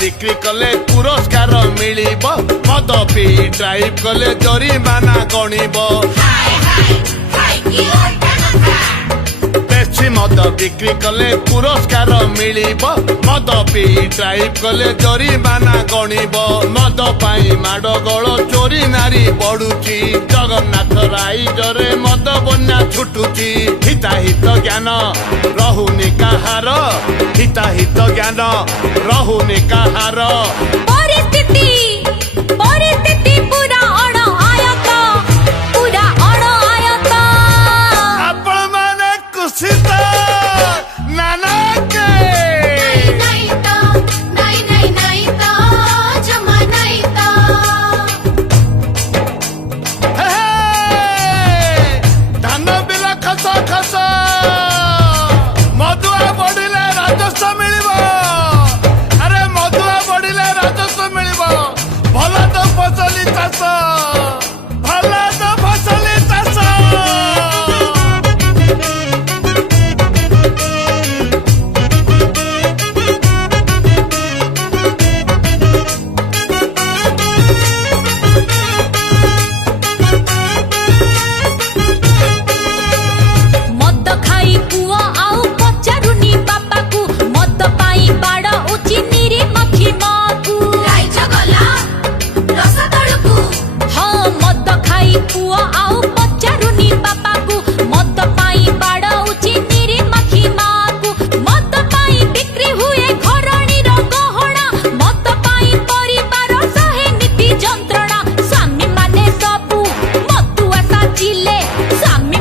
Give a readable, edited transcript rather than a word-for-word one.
बिक्री कले पुरस्कार मिलिब मद पी ड्राइव कले जरिमाना गणिब बेसी मद बिक्री कले पुरस्कार मिलिब मद पी ड्राइव कले जरिमाना गणिब मद पाई माड़ गल चोरी नारी बढ़ुची जगन्नाथ राइजरे मद बन्या छुटुची हिताहित ज्ञान रहुनी काहार हिताहित ज्ञान रहुनी काहार परिस्थिति पूरा अण आयत पूरा अण आयत आपण माने कुसित नाना के नहीं तो जमा नहीं तो हे, धान बिल खस खस मधुआ बढ़िले राजस्व मिलिब अरे मधुआ बढ़िले राजस्व मिलिब भल तो फसली चाष भल तो फसली चाष मद खाई पुआ आउ पचारुनी बापा को मद पाई बाड़ उची निरी मखी माकू राइज गला रस तड़कू हाँ मद खाई पुआ आउ पचारुनी बापा को मद पाई बाड़ उची निरी मखी माकू मद पाई बिक्री हुए घरणी रो गहना मद पाई परिवार सहे नीति जंत्रणा स्वामी माने सबू मधुआ साजिले स्वामी